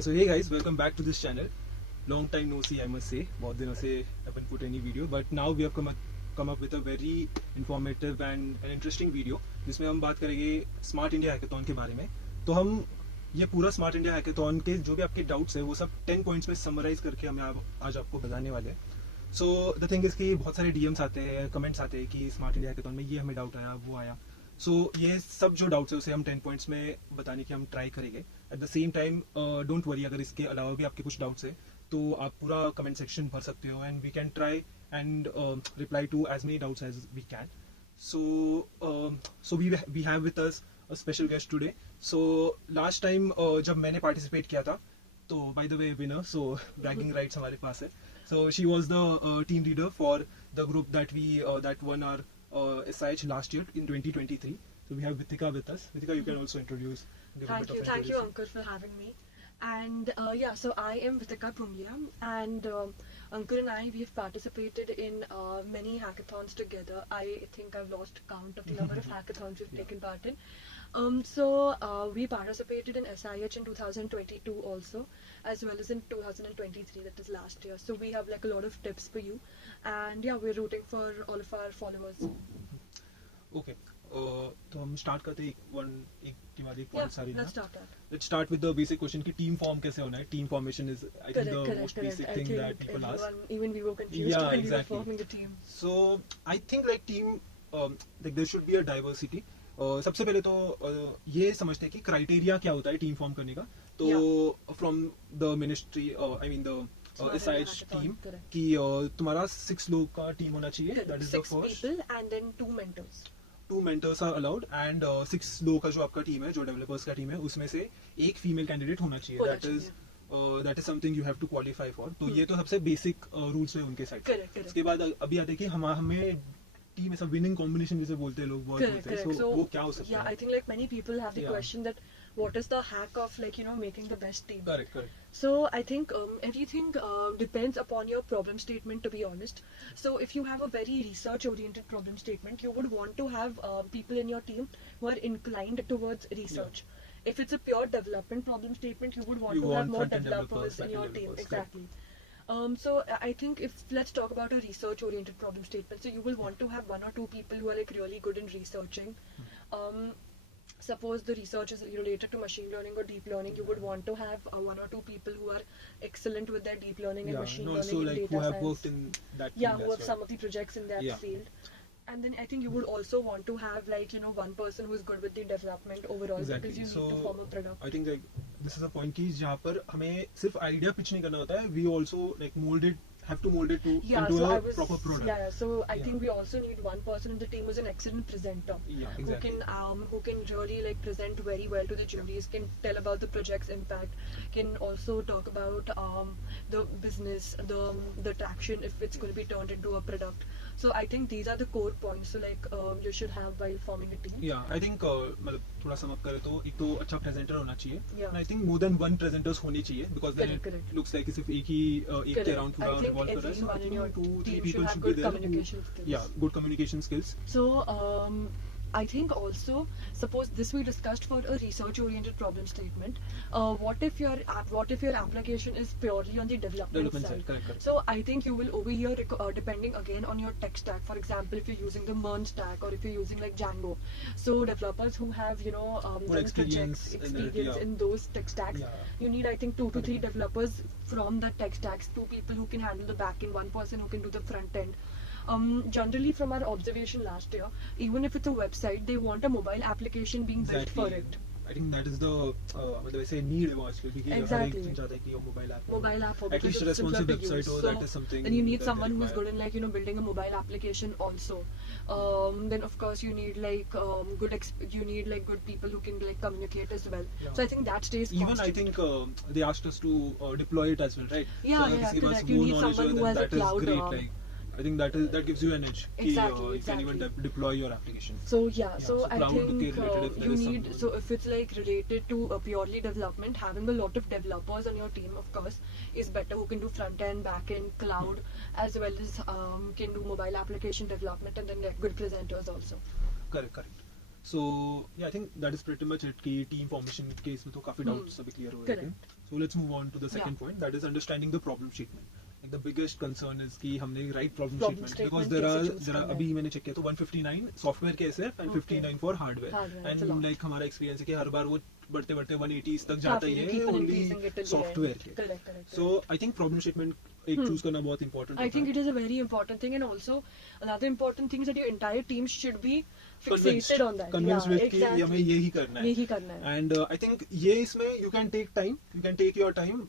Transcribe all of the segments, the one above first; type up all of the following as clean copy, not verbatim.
So hey guys, welcome back to this channel. Long time no see, I must say. बहुत दिनों से haven't put any video, but now we have come up with a very informative and an interesting video जिसमें हम बात करेंगे smart India hackathon के बारे में. तो हम ये पूरा स्मार्ट इंडिया हैकाथॉन के जो भी आपके डाउट्स है वो सब 10 पॉइंट्स में समराइज करके हमें आज आपको बताने वाले हैं. सो द थिंग इज कि बहुत सारे डीएम्स आते हैं, कमेंट्स आते हैं कि स्मार्ट इंडिया हैकाथॉन में ये हमें डाउट आया, वो आया. सो ये सब जो डाउट्स है उसे हम 10 पॉइंट्स में बताने की हम ट्राई करेंगे. Eight the same time don't worry, अगर इसके अलावा भी आपके कुछ डाउट्स है तो आप पूरा कमेंट सेक्शन भर सकते हो and we can try and reply to as many doubts as we can. So we have with us a special guest today. So last time जब मैंने पार्टिसिपेट किया था, तो by the way winner, so bragging rights हमारे पास है. So she was the team leader for the group that won our SIH last year in 2023. So we have Vitika with us. Vitika, you can also introduce. Thank you, Ankur, for having me. And so I am Vitika Pumlia, and Ankur and I, we've participated in many hackathons together. I think I've lost count of the number of hackathons we've taken part in. We participated in SIH in 2022 also, as well as in 2023, that is last year. So we have like a lot of tips for you, and yeah, we're rooting for all of our followers. Okay. तो हम start करते हैं एक के बाद एक point सारी. Let's start with the basic question कि टीम फॉर्म कैसे होना है. Team formation is I think the most basic thing that people ask. Even we were confused when we were forming the team. So I think like team like there should be a diversity. सबसे पहले तो ये समझते हैं कि criteria क्या होता है टीम फॉर्म करने का. तो from the ministry, I mean the SIH team, कि तुम्हारा 6 लोग का टीम होना चाहिए. That is the first. 6 people and then 2 mentors. 2 mentors are allowed and 6 लोगों का जो आपका टीम है, जो डेवलपर्स का टीम है, उसमें से एक फीमेल कैंडिडेट होना चाहिए. That is something you have to qualify for. तो ये तो सबसे बेसिक रूल्स है उनके साइड से. उसके बाद अभी आते हैं कि हमें टीम ऐसा विनिंग कॉम्बिनेशन जैसे बोलते हैं लोग, बहुत बोलते हैं. So वो क्या हो सकता है? I think like many people have the question that what is the hack of like making the best team. Correct. So I think everything depends upon your problem statement, to be honest. So if you have a very research oriented problem statement, you would want to have people in your team who are inclined towards research. If it's a pure development problem statement, you would want to have more developers in your team. Exactly. So I think let's talk about a research oriented problem statement. So you will want to have 1 or 2 people who are like really good in researching. Suppose the research is related to machine learning or deep learning, you would want to have 1 or 2 people who are excellent with their deep learning and machine learning and like data who have science. Worked in that who have well. some of the projects in that field. And then I think you would also want to have like one person who is good with the development overall, because you need to form a product. I think like this is a point कि जहाँ पर हमें सिर्फ idea pitch नहीं करना होता है. We also like have to mold it into a proper product. So I think we also need one person in the team who's an excellent presenter. Exactly. Who can really like present very well to the juries, can tell about the project's impact, can also talk about the business, the traction if it's going to be turned into a product. So I think these are the core points. So like you should have while forming a team. Yeah, I think मतलब थोड़ा sum up करें तो एक तो अच्छा presenter होना चाहिए. And I think more than 1 presenters होने चाहिए, because then it looks like सिर्फ एक के अराउंड पूरा रिवॉल्व कर रहा है. Everyone in your 2-3 team people should have should be good there. communication skills. Yeah, good communication skills. So I think also, suppose this we discussed for a research oriented problem statement. What if your application is purely on the development side? Correct. So I think you will over here depending again on your tech stack. For example, if you're using the MERN stack or if you're using like Django. So developers who have experience in those tech stacks, you need I think 2 to 3 developers from the tech stacks. 2 people who can handle the back end, 1 person who can do the front end. Generally from our observation last year, even if it's a website, they want a mobile application being built for it. I think that is the मतलब ऐसे need है आजकल, क्योंकि हर एक चीज़ चाहता है कि mobile app हो, at least a responsive website हो. That is something. Then you need someone who's good in like building a mobile application also. Then of course you need like good people who can like communicate as well. So I think that stays even constant. I think they asked us to deploy it as well, right? Correct. You need someone who has a cloud. Like I think that gives you an edge. Exactly. You can even deploy your application. So so I cloud think related, you need, so if it's like related to purely development, having a lot of developers on your team of course is better, who can do front end, back end, cloud, as well as can do mobile application development, and then like good presenters also. Correct. So yeah, I think that is pretty much it कि team formation के इसमें तो काफी doubts अभी clear हो गए थे. So let's move on to the second point, that is understanding the problem statement. Like the biggest concern is कि हमने right problem statement because there are अभी मैंने check किया तो 159 software के SF and 59 for hardware and like हमारा experience है कि हर बार वो बढ़ते बढ़ते 180 तक जाता ही है only software के. So I think problem statement एक choose करना बहुत important I think it is a very important thing, and also another important thing is that your entire team should be fixated on that. Convinced with कि हमें यही करना है. And I think ये इसमें you can take your time.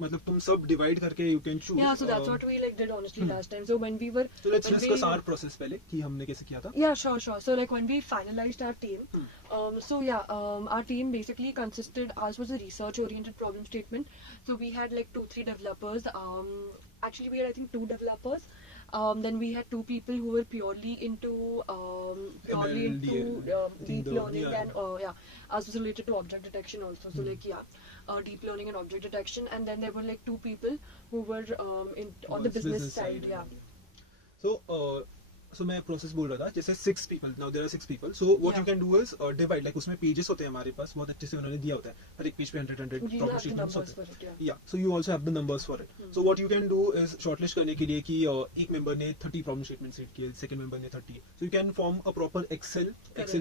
मतलब तुम सब divide करके you can choose. Yeah, so that's what we like did honestly last time. So when we were so let's discuss our process पहले कि हमने कैसे किया था. Yeah, sure. So like when we finalized our team, so yeah, our team basically consisted. Ours was a research-oriented problem statement. So we had like 2-3 developers. Actually, we had I think 2 developers. Then we had 2 people who were purely into deep learning and ours was related to object detection also. So like deep learning and object detection, and then there were like 2 people who were on the business side. So मैं process बोल रहा था जैसे 6 people, now there are 6 people, so what you can do is divide, like उसमें pages होते हैं हमारे पास, बहुत अच्छे से उन्होंने दिया होता है हर एक पेज पे 100 problem statements होते हैं. Yeah, so you also have the numbers for it. So what you can do is shortlist करने के लिए कि एक मेंबर ने 30 problem statements सेट किए, सेकंड मेंबर ने 30, so you can form a proper excel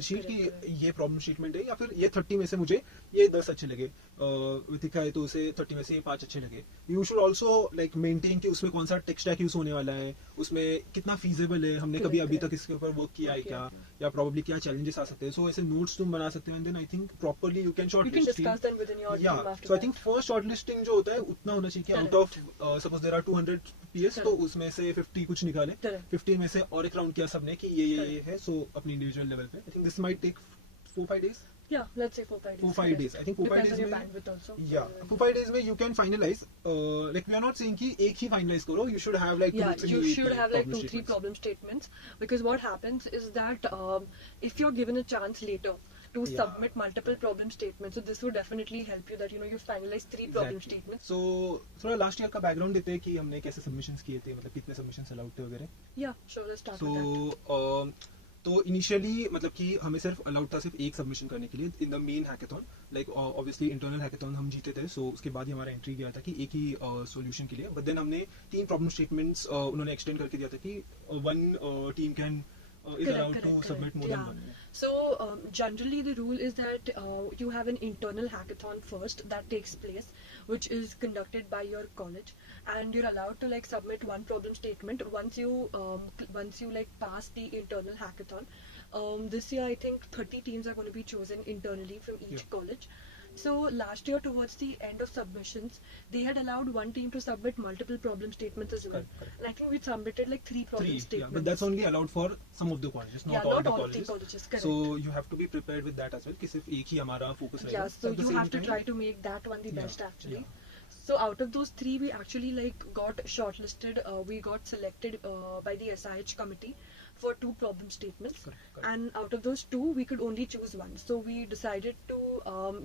sheet कि ये problem statement है या फिर ये 30 में से मुझे ये 10 अच्छे लगे, वितिका है तो उसे 30 में से ये 5 अच्छे लगे. You should also like maintain कि उसमें कौन सा टेक स्टैक यूज होने वाला है, उसमें कितना feasible है, हमने कभी अभी तक इसके ऊपर वर्क किया है क्या, या probably क्या challenges आ सकते हैं. So ऐसे notes तुम बना सकते हो and then I think properly you can shortlist. You can discuss them within your team after. So I think first shortlisting जो होता है उतना होना चाहिए कि out of suppose there are 200 PS तो उसमें से 50 कुछ निकाले, 15 में से और एक राउंड किया सबने कि ये है, so अपनी इंडिविजुअल लेवल पे. I think this might take 4-5 days. Yeah, let's say 4-5 days. 4-5 days. I think 4-5 days में. Bandwidth also. Yeah, 4-5 days में you can finalize. Like we are not saying कि एक ही finalize करो. You should have like 2-3. You should have like 2-3 problem statements, because what happens is that if you're given a chance later to submit multiple problem statements, so this would definitely help you that you finalize 3 problem statements. So थोड़ा last year का background देते हैं कि हमने कैसे submissions किए थे, मतलब कितने submissions allowed थे वगैरह. Yeah, sure. Let's start with that. तो इनिशियली मतलब कि हमें सिर्फ अलाउड था सिर्फ एक सबमिशन करने के लिए in the main hackathon. Like obviously internal hackathon हम जीते थे, सो उसके बाद ही हमारा एंट्री गया था कि एक ही सॉल्यूशन के लिए. बट देन हमने 3 प्रॉब्लम स्टेटमेंट्स उन्होंने एक्सटेंड करके दिया था कि one team can is allowed to submit more than one. So generally the rule is that you have an internal hackathon first that takes place, which is conducted by your college, and you're allowed to like submit one problem statement once you like pass the internal hackathon. This year I think 30 teams are going to be chosen internally from each college. So last year towards the end of submissions, they had allowed one team to submit multiple problem statements as well. Correct. And I think we submitted like 3 problem statements. Yeah, but that's only allowed for some of the colleges, not all the colleges. Correct. So you have to be prepared with that as well कि सिर्फ एक ही हमारा focus रहेगा. Yeah, so you have to try to make that one the best actually. So out of those 3, we actually like got shortlisted. We got selected by the SIH committee for 2 problem statements. Correct. And out of those 2, we could only choose one. So we decided to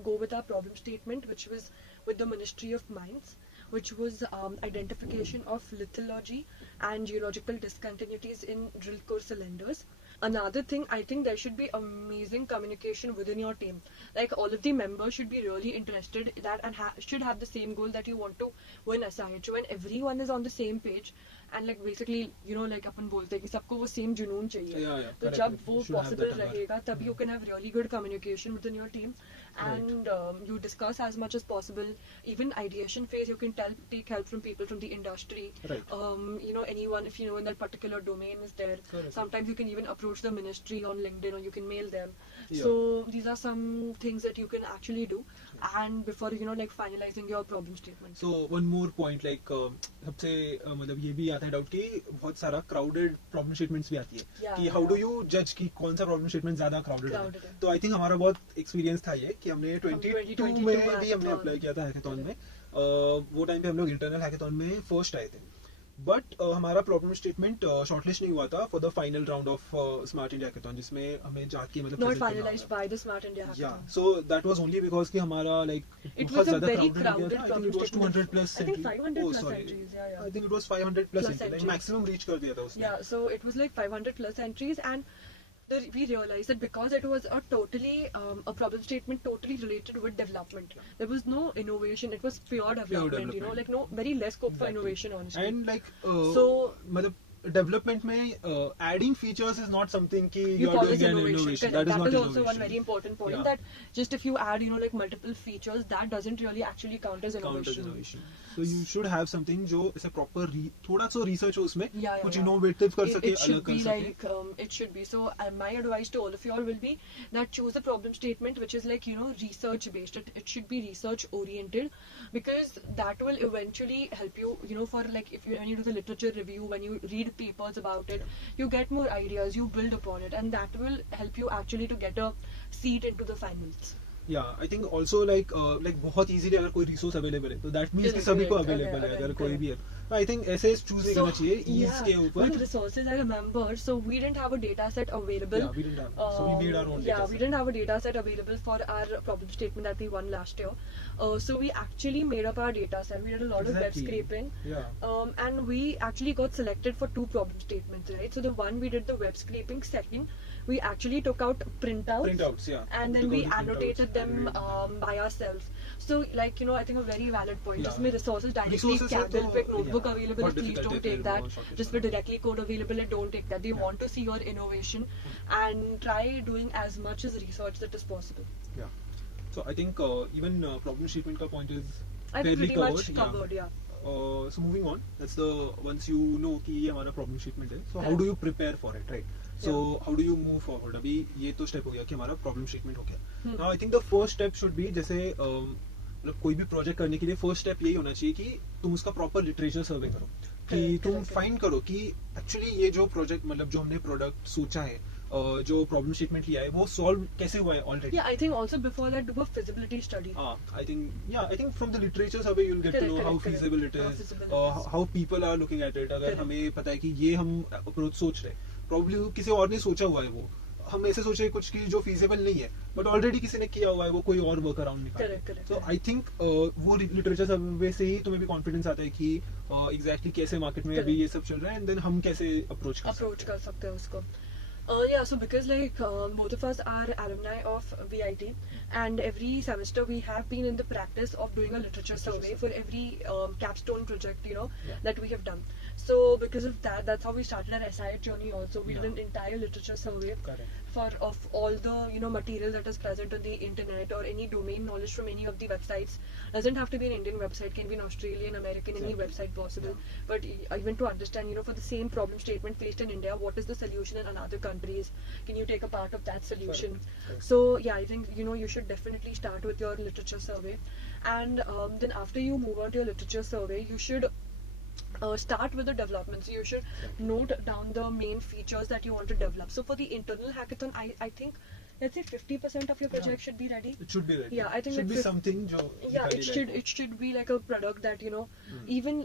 go with our problem statement, which was with the Ministry of Mines, which was identification of lithology and geological discontinuities in drill core cylinders. Another thing, I think there should be amazing communication within your team. Like all of the members should be really interested in that and should have the same goal that you want to win SIH. When everyone is on the same page and like basically like अपन बोलते हैं कि सबको वो same जुनून चाहिए. तो जब वो possible रहेगा तब you can have really good communication within your team. And you discuss as much as possible. Even ideation phase, you can take help from people from the industry. Right. Anyone if in that particular domain is there. Correct. Sometimes you can even approach the ministry on LinkedIn, or you can mail them. Yeah. So these are some things that you can actually do. And before like finalizing your problem statement. So one more point, like सबसे मतलब ये भी आता है doubt कि बहुत सारा crowded problem statements भी आती है कि how do you judge कि कौन सा problem statement ज्यादा crowded है. तो I think हमारा बहुत experience था ये कि हमने 2022 में भी हमने अप्लाई किया था हैकेथॉन में. वो टाइम पे हम लोग इंटरनल हैकेथॉन में फर्स्ट आए थे, बट हमारा प्रॉब्लम स्टेटमेंट शॉर्टलिस्ट नहीं हुआ था for the final round of smart India hackathon, जिसमें हमें जाके मतलब not finalized by the smart India hackathon. Yeah, so that was only because कि हमारा like it was a very crowded problem. I think it was 200 plus. I think 500 plus entries. Yeah. I think it was 500 plus entries. Like maximum reach कर दिया था उसने. Yeah, so it was like 500 plus entries, and we realized that because it was a totally a problem statement totally related with development, there was no innovation. It was pure development, you know, development. like no very less scope for Exactly. innovation, honestly. And like So- मतलब development में adding features is not something कि you you are call doing this an innovation. innovation. Correct. That is not also innovation. one very important point, Yeah. that just if you add, you know, like multiple features, that doesn't really actually count as Count as innovation. innovation. So you should have something जो ऐसे proper थोड़ा सा research हो उसमें, Yeah, कुछ yeah. innovative कर सके, It should अलग कर be सके. like it should be. So my advice to all of you all will be that choose a problem statement which is like, you know, research based. It should be research oriented, because that will eventually help you, you know, for like if you when you do the literature review, when you read papers about it, you get more ideas, you build upon it, and that will help you actually to get a seat into the finals. Yeah, I think also like बहुत easily अगर कोई resource available है तो that means कि Correct, सभी को correct, available है, correct, अगर कोई correct. भी है. So I think ऐसे choose नहीं करना चाहिए ease के With ऊपर. resources, I remember, so we didn't have a data set available. Yeah, we didn't have. So we made our own Yeah, data we set. didn't have a data set available for our problem statement that we won last year. So we actually made up our data set. We did a lot of web Exactly. scraping. Yeah. And we actually got selected for 2 problem statements, right? So the one we did the web scraping. Second, we actually took out printouts. Printouts, yeah. And then Took we out the annotated printouts, them annotated them. by ourselves. So like, you know, I think a very valid point. Yeah. जिसमें resources directly Resources है Kaggle तो- पे notebook yeah. available, बहुत please difficult don't है take फिर that. वो shortage Just for directly code available, don't take that. They Yeah. want to see your innovation, and try doing as much as research that is possible. Yeah. So I think even problem statement का point is I think fairly pretty covered. much covered, yeah. So moving on, that's the once you know कि ये हमारा problem statement है. So how Yeah. do you prepare for it, right? So how do you move forward? अभी ये तो step हो गया कि हमारा problem statement हो गया. Now I think the first step should be जैसे मतलब कोई भी project करने के लिए first step यही होना चाहिए कि तुम उसका proper literature survey करो. कि Correct, तुम correct, find करो कि actually ये जो project मतलब जो हमने product सोचा है, जो problem statement लिया है वो solve कैसे हुआ है already. Yeah, I think also before that, do a feasibility study. I think from the literature survey you'll get to Correct, know how correct, feasible correct. it How is, feasible it is. how people are looking at it. अगर Correct. हमें पता है कि ये हम approach सोच रहे हैं, probably किसी और ने सोचा हुआ है वो, हम ऐसे सोच रहे हैं कुछ की जो feasible नहीं है, but already किसी ने किया हुआ है, वो कोई और work around निकाल. Correct, correct, So correct. I think वो literature survey से ही तुम्हें भी confidence आता है कि exactly कैसे market में अभी Correct. ये सब चल रहा है, and then हम कैसे approach कर Approach सकते कर सकते हैं उसको. Yeah, so because like both of us are alumni of VIT, and every semester we have been in the practice of doing a literature survey for every capstone project, you know, Yeah. that we have done. So because of that, that's how we started our SIA journey also. We did Yeah. an entire literature survey Correct. of all the, you know, material that is present on the internet, or any domain knowledge from any of the websites. Doesn't have to be an Indian website, can be an Australian, American, any Exactly. website possible. But even to understand, you know, for the same problem statement faced in India, what is the solution in another countries? Can you take a part of that solution? Correct. So yeah, I think, you know, you should definitely start with your literature survey, and then after you move on to your literature survey, you should start with the development. So you should note down the main features that you want to develop. So for the internal hackathon, I think, let's say 50% of your project should be ready. It should be ready. Yeah, I think should like be something जो Yeah, दिखाई दे. it should be like a product that, you know, even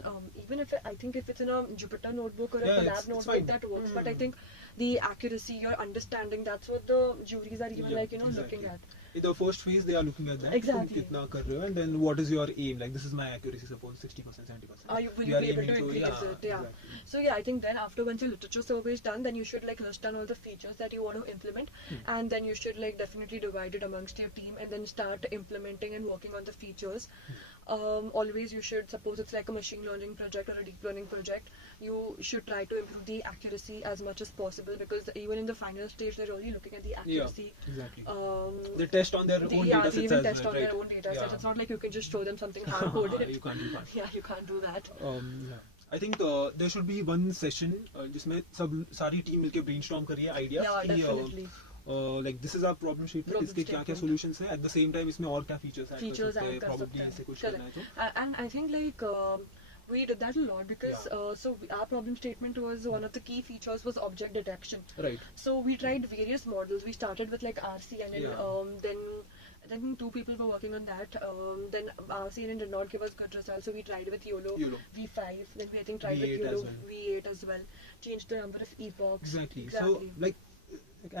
if I think if it's in a Jupyter notebook or a Yeah, Colab it's notebook, fine. that works. But I think the accuracy, your understanding, that's what the juries are even Yeah, like, you know, exactly. looking at. In the first phase, they are looking at that. Exactly. तुम कितना कर रहे हो, and then what is your aim? Like this is my accuracy, suppose 60%, 70%. Will We you are be able to aiming increase yeah, it? Yeah. exactly. So yeah, I think then after once your literature survey is done, then you should like list down all the features that you want to implement, and then you should like definitely divide it amongst your team, and then start implementing and working on the features. Always you should, suppose it's like a machine learning project or a deep learning project, you should try to improve the accuracy as much as possible, because even in the final stage they're really looking at the accuracy. Exactly. They They test on their own data they sets even as test well, on right? their own data sets. Yeah. It's not like you can just show them something hard coded. You can't do that. Yeah, you can't do that. Yeah. I think there should be one session जिसमें सब सारी team मिलके brainstorm करिए ideas Yeah, कि definitely. like this is our problem statement, Problem इसके क्या क्या statement. solutions हैं, at the same time इसमें और क्या features add कर Features सकते add हैं, कर probably सकते हैं. इससे कुछ करना है तो. Correct. And I think like we did that a lot because Yeah. so our problem statement was, one of the key features was object detection. Right. So we tried various models. We started with like RCNN, Yeah. then 2 people were working on that. Then RCNN did not give us good results, so we tried with YOLO, V5. Then we I think tried with V8 YOLO, as well. V8 as well. Changed the number of epochs. Exactly. So like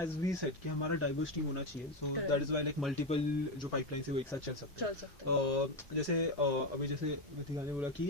as we said कि हमारा diverse team होना चाहिए. So Correct. that is why like multiple जो pipelines है वो एक साथ चल सकते चल सकते हैं. जैसे अभी जैसे मिथिका ने बोला कि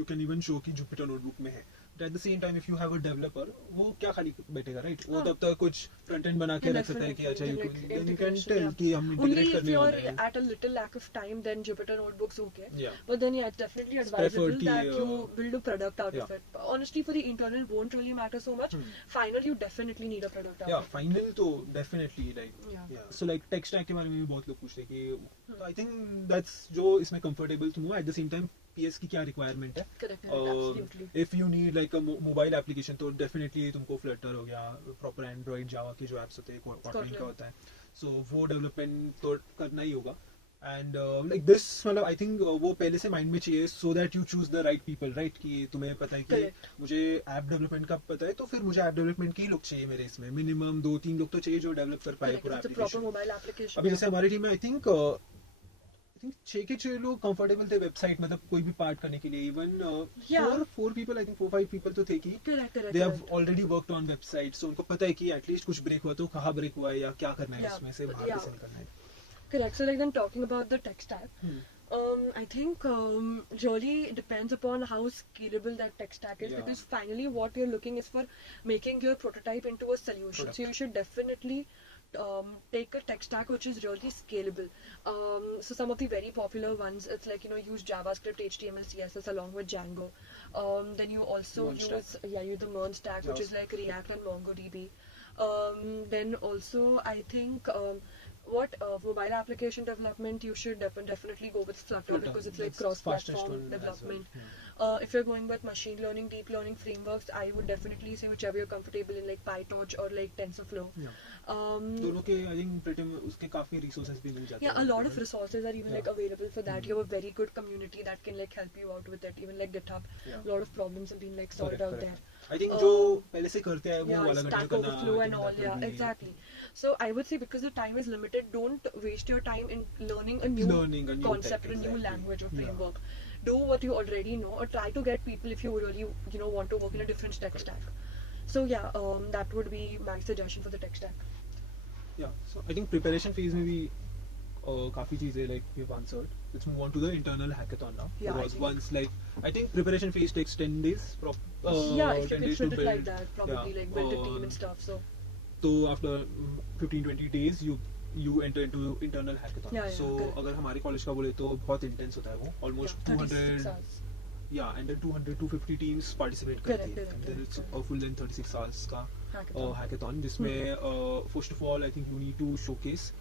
you can even show कि Jupyter notebook में है, at the same time if you have a developer, वो क्या खाली बैठेगा, right? वो हाँ. तब तक कुछ front end बना के Yeah, रख सकता है कि अच्छा definitely. then you can Integration, tell yeah. कि हम Only integrate if करने वाले you're हैं. at a little lack of time, then Jupyter Notebook's okay. Yeah. But then, yeah, it's definitely It's advisable preferred that कि, you build a product out yeah. of it. Honestly, for the internal, won't really matter so much. Final, you definitely need a product out Yeah, of it. final तो definitely like Yeah. So like tech stack के बारे में भी बहुत लोग पूछते हैं कि I think that's जो इसमें comfortable तुम हो, at the same time PS की क्या requirement है. Correct, absolutely. If you need like a mobile application तो definitely तुमको Flutter हो गया, proper Android Java के जो apps होते हैं, Kotlin का होता है, so वो development तो करना ही होगा. And like this मतलब I think वो पहले से mind में चाहिए so that you choose the right people, right? कि तुम्हें पता है कि Correct. मुझे ऐप डेवलपमेंट का पता है तो फिर मुझे ऐप डेवलपमेंट के ही लोग चाहिए मेरे इसमें, मिनिमम 2-3 लोग तो चाहिए जो डेवलप कर पाए Correct. पूरा It's a proper application. mobile application. अभी जैसे हमारी टीम में आई थिंक 6 के 6 लोग कंफर्टेबल थे वेबसाइट मतलब कोई भी पार्ट करने के लिए. Even Yeah. 4 people I think 4-5 people तो थे कि Correct, correct, they have correct. Already worked on website, so उनको पता है कि एटलीस्ट कुछ ब्रेक हुआ तो कहाँ ब्रेक हुआ है या क्या करना है Yeah. इसमें से बाहर Yeah. कैसे निकलना है. Correct. So, like, then talking about the tech stack, I think really depends upon how scalable that tech stack is, Yeah. because finally what you're looking is for making your prototype into a solution. Product. So you should definitely take a tech stack which is really scalable. So some of the very popular ones, it's like, use JavaScript, HTML, CSS along with Django. Then you also Merge use the Merge stack, which is like React and MongoDB. Then also I think mobile application development, you should definitely go with Flutter because it's like That's fastest cross-platform one as well. development. Yeah. If you're going with machine learning, deep learning frameworks, I would definitely say whichever you're comfortable in, like PyTorch or like TensorFlow. Yeah. Um, दोनों के I think pretty उसके काफी resources भी मिल जाते हैं. yeah, a lot of resources are even Yeah. like available for that. You have a very good community that can like help you out with it. Even like GitHub, Yeah. a lot of problems have been like sorted Correct, out correct. there. I think जो पहले से करते हैं वो Yeah, वाला Stack continue करना. Overflow I and think all. that will Yeah, be- exactly. So I would say because the time is limited, don't waste your time in learning a new Learning a new concept tech, or a new exactly. language or Yeah. framework. Do what you already know, or try to get people if you really want to work in a different tech stack. So yeah, that would be my suggestion for the tech stack. Yeah, so I think preparation phase में भी काफी चीजें like we've answered. Let's move on to the internal hackathon now. Yeah, I Because think- once I think preparation phase takes 10 days. Yeah, if you 10 could days split to it build. like that, probably Yeah, like build a team and stuff. So So after 15-20 days you enter into internal hackathon. Yeah, yeah, So correct. अगर हमारे college का बोले तो बहुत intense होता है वो. Almost yeah, 36 200. hours. Yeah, and then 200-250 teams participate Correct, करती है. correct, And then it's correct. a full length 36 hours का Hackathon. hackathon जिसमें first of all I think you need to showcase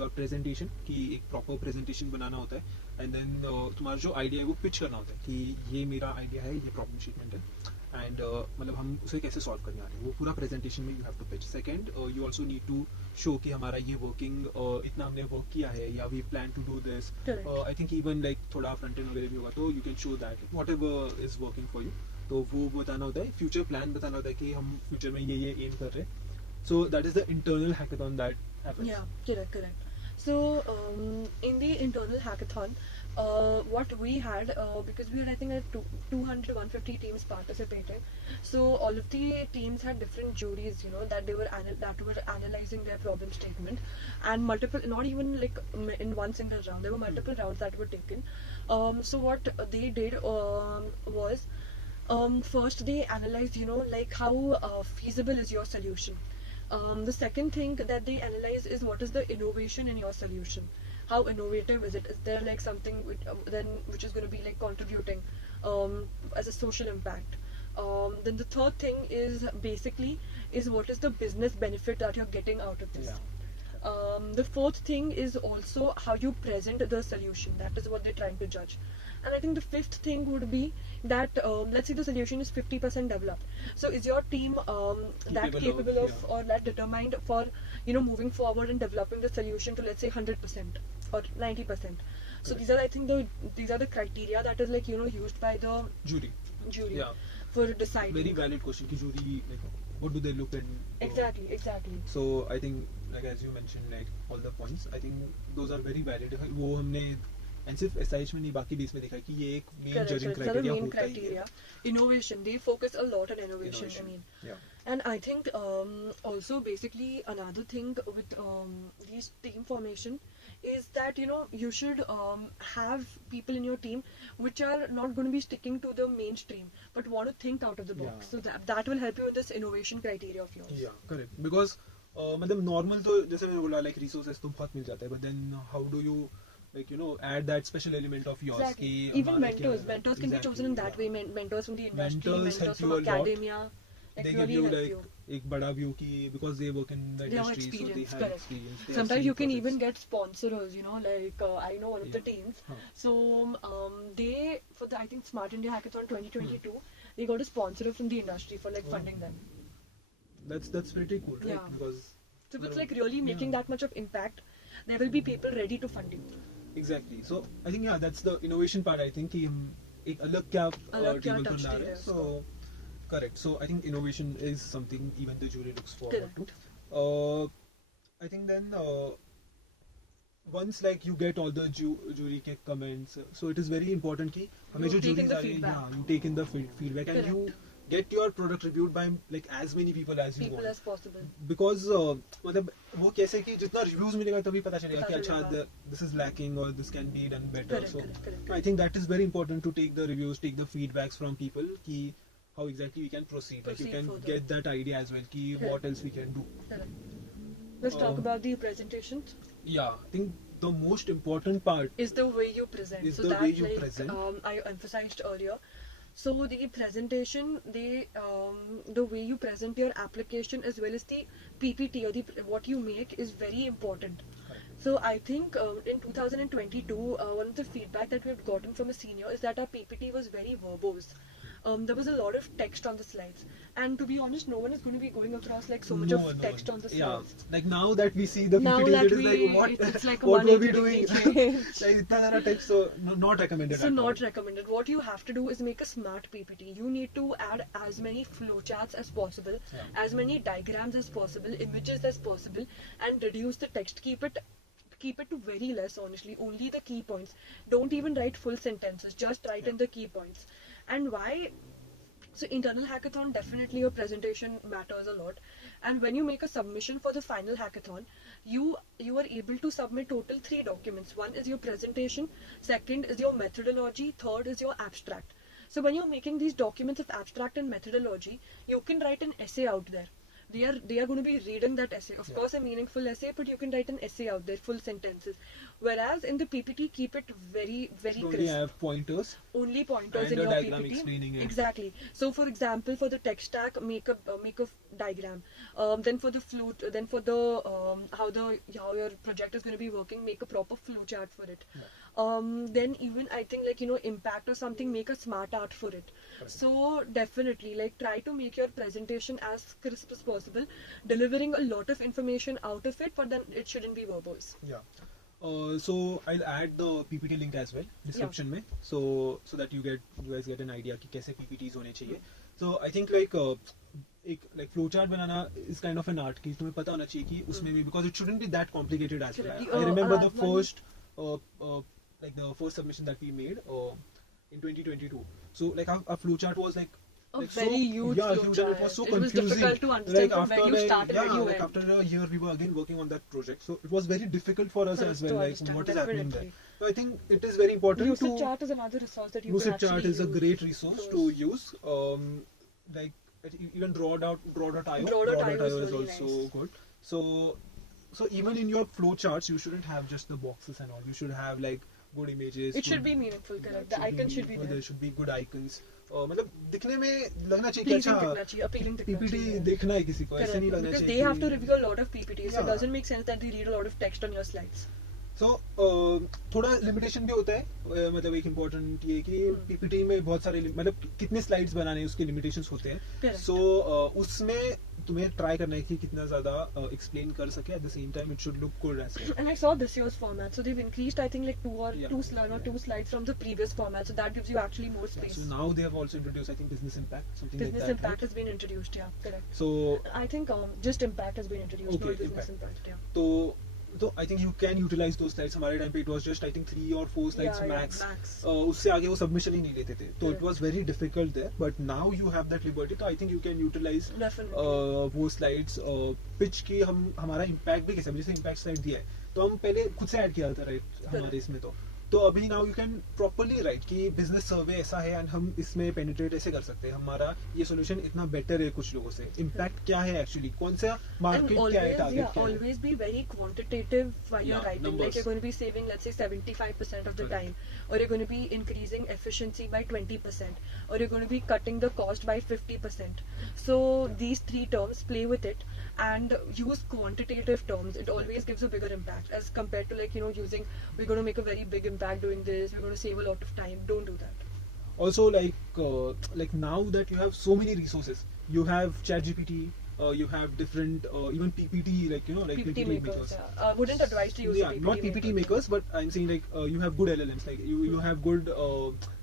your presentation कि एक proper presentation बनाना होता है. And then तुम्हारा जो idea है वो pitch करना होता है कि ये मेरा idea है, ये problem statement है. And मतलब हम उसे कैसे solve करने वाले हैं वो पूरा presentation में you have to pitch. Second, you also need to show कि हमारा ये working इतना हमने work किया है या we plan to do this. Correct. I think even like थोड़ा front end वगैरह भी होगा तो you can show that whatever is working for you. तो वो बताना होता है, future plan बताना होता है कि हम future में ये aim कर रहे हैं. So that is the internal hackathon that happens. Yeah, correct. So in the internal hackathon, what we had, because we had I think 200-150 teams participating. So all of the teams had different juries, that they were analyzing their problem statement, and multiple, not even like in one single round. There were multiple rounds that were taken. So what they did was, first they analyzed, like how feasible is your solution. The second thing that they analyze is what is the innovation in your solution. How innovative is it? Is there like something which is going to be like contributing as a social impact? Then the third thing is basically what is the business benefit that you're getting out of this. Yeah. The fourth thing is also how you present the solution. That is what they're trying to judge. And I think the fifth thing would be that let's say the solution is 50% developed. So is your team that capable of yeah. or that determined for moving forward and developing the solution to let's say 100% or 90%. So these are I think these are the criteria that is like used by the Jury. Yeah. For deciding. Very valid question कि jury like what do they look at? Exactly. So I think like as you mentioned like all the points I think those are very valid. वो हमने and सिर्फ SIH में नहीं बाकी भी इसमें देखा है कि ये एक main judging criteria होता ही है. Innovation, they focus a lot on innovation. I mean, yeah. and I think also basically another thing with these team formation is that you should have people in your team which are not going to be sticking to the mainstream but want to think out of the box. Yeah. So that will help you in this innovation criteria of yours. Yeah, correct. Because मतलब normal तो जैसे मैंने बोला like resources तो बहुत मिल जाता है, but then how do you like add that special element of yours? Exactly. कि Even mentors can be chosen in that way. Mentors from the industry, Mentors help mentors you from a lot. academia. Like They really give you help like you. एक बड़ा view की because they work in the They have industry, so they experience, have correct. experience. They have Sometimes seen you can projects. even get sponsors, like I know one of the Yeah. teams. Huh. So they, for the I think Smart India Hackathon 2022, they got a sponsor from the industry for like Oh. funding them. That's pretty cool, right? Yeah. Because So if it's like really making yeah. that much of impact, there will be people ready to fund you. Exactly. So I think yeah, that's the innovation part. I think कि हम एक अलग क्या अलग क्या table पर touch ला दे रहे रहे हैं. हैं So correct. So I think innovation is something even the jury looks forward Correct. to. I think then once like you get all the jury के comments, so it is very important कि हमें You जो take in juries the आ रही हैं, feedback. yeah, you take in the feedback and you get your product reviewed by like as many people as you People want. as possible. Because मतलब वो कैसे कि जितना reviews मिलेगा तभी पता चलेगा कि पता अच्छा चलेगा. this is lacking or this can be done better. Correct, So correct. I think that is very important to take the reviews, take the feedbacks from people कि how exactly we can proceed. Like you Proceed can further. get that idea as well कि Correct. what else we can do. Correct. Let's talk about the presentations. Yeah, I think the most important part Is the way you present. Is So the that way you like present. I emphasized earlier. So the presentation, the way you present your application as well as the PPT or what you make is very important. So I think in 2022, one of the feedback that we have gotten from a senior is that our PPT was very verbose. There was a lot of text on the slides, and to be honest, no one is going to be going across like so much No, of no, text on the slides. Yeah, like now that we see the Now PPTs, that it is like what it's like a what were we 180 doing? change. Like इतना सारा text, so not recommended. So at all. not recommended. What you have to do is make a smart PPT. You need to add as many flowcharts as possible, Yeah. as many diagrams as possible, images as possible, and reduce the text. Keep it to very less, honestly. Only the key points. Don't even write full sentences. Just write in the key points. And why? So internal hackathon, definitely your presentation matters a lot. And when you make a submission for the final hackathon, you are able to submit total 3 documents. One is your presentation, second is your methodology, third is your abstract. So when you're making these documents of abstract and methodology, you can write an essay out there. They are going to be reading that essay. Of Yeah. course, a meaningful essay, but you can write an essay out there, full sentences. Whereas in the PPT, keep it very, very Only crisp. have pointers. Only pointers And in a your diagram PPT. explaining it. Exactly. So, for example, for the tech stack, make a diagram. Then for the how your project is going to be working, make a proper flow chart for it. Then even I think impact or something, make a smart art for it. Correct. So definitely try to make your presentation as crisp as possible, delivering a lot of information out of it, but then it shouldn't be verbose. Yeah. So I'll add the PPT link as well description में, so that you guys get an idea कि कैसे PPTs होने चाहिए. So I think एक flowchart banana is kind of an art कि तुम्हें पता होना चाहिए कि उसमें भी, because it shouldn't be that complicated as well. Correct. I remember the one- first the first submission that we made in 2022. So like our flowchart was like Very huge yeah, huge, and it flowchart. was so It was confusing. difficult to understand from after when you start and when you like end. after a year we were again working on that project, so it was very difficult for us For as us well. to Like understand, what is happening there. definitely. So I think it is very important Lucid to chart is another resource that you Lucid can chart actually is a use. great resource to use. Like even draw.io Draw.io is is really also nice. good. So even in your flow charts you shouldn't have just the boxes and all. You should have like good images. It should good- be meaningful, correct? The icon should be there. There should be good icons. मतलब दिखने में लगना चाहिए कि Pleasing अच्छा दिखना चाहिए, appealing दिखना PPT चाहिए. देखना है किसी को, ऐसे Correct. नहीं लगना Because चाहिए they have to review a lot of PPTs, so it Yeah. doesn't make sense that they read a lot of text on your slides. So थोड़ा लिमिटेशन भी होता है, मतलब एक इम्पोर्टेंट ये कि PPT में बहुत सारे मतलब कितने स्लाइड्स बनाने हैं उसके लिमिटेशंस होते हैं. Correct. So उसमें तुम्हें ट्राई करना है कि कितना ज्यादा एक्सप्लेन कर सके. At the same time it should look good as well. And I saw this year's format, so they've increased I think like Yeah. two slides from the previous format, so that gives you actually more space. So now they have also introduced I think business impact, something Business like that. impact right? has been introduced, yeah, correct. So I think just impact has been introduced, Okay, not business impact, yeah. तो I think you can utilize those slides. हमारे time पे it was just I think 3 or 4 slides Yeah, max. max. उससे आगे वो submission ही नहीं लेते थे. तो it Correct. was very difficult there. But now you have that liberty. तो I think you can utilize Definitely. वो slides. पिच की हमारा impact भी कैसे, जैसे impact slide दिया है तो हम पहले खुद से ऐड किया था राइट हमारे इसमें तो अभी now you can properly right कि बिजनेस सर्वे ऐसा है एंड हम इसमें पेनिट्रेट ऐसे कर सकते हैं, हमारा ये सॉल्यूशन इतना बेटर है कुछ लोगों से, इम्पैक्ट क्या है एक्चुअली, कौन सा मार्केट क्या है, टारगेट क्या है. Always be very quantitative while you're writing. Numbers. Like you're going to be saving, let's say, 75% of the Correct. time, or you're going to be increasing efficiency by 20%, or you're going to be cutting the cost by 50%. So these three terms, play with it and use quantitative terms. It always gives a bigger impact as compared to like using we're going to make a very big impact doing this. We're going to save a lot of time. Don't do that. Also like now that you have so many resources, you have ChatGPT, you have different even PPT like like PPT makers. Yeah. Wouldn't advise to use PPT not PPT makers, but I'm saying like you have good LLMs, like you have good